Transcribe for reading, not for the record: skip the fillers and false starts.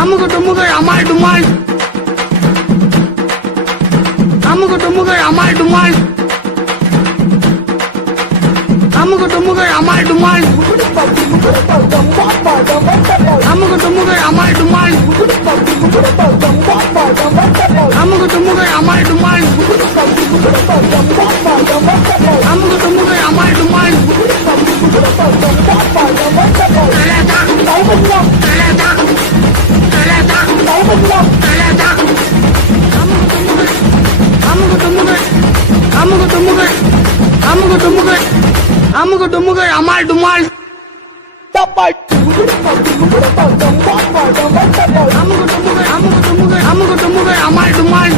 அமுகு டுமுகள் அமால் டுமால் அமுகு டுமுகள் அமால் டுமால் அமுகு டுமுகள் அமால் டுமால் அமுகு டுமுகள் அமால் டுமால் அமுகு டுமுகள் அமால் டுமால் அமுகு டுமுகள் அமால் டுமால் அமுகு டுமுகள் அமால் டுமால் அமுகு டுமுகள் அமால் டுமால்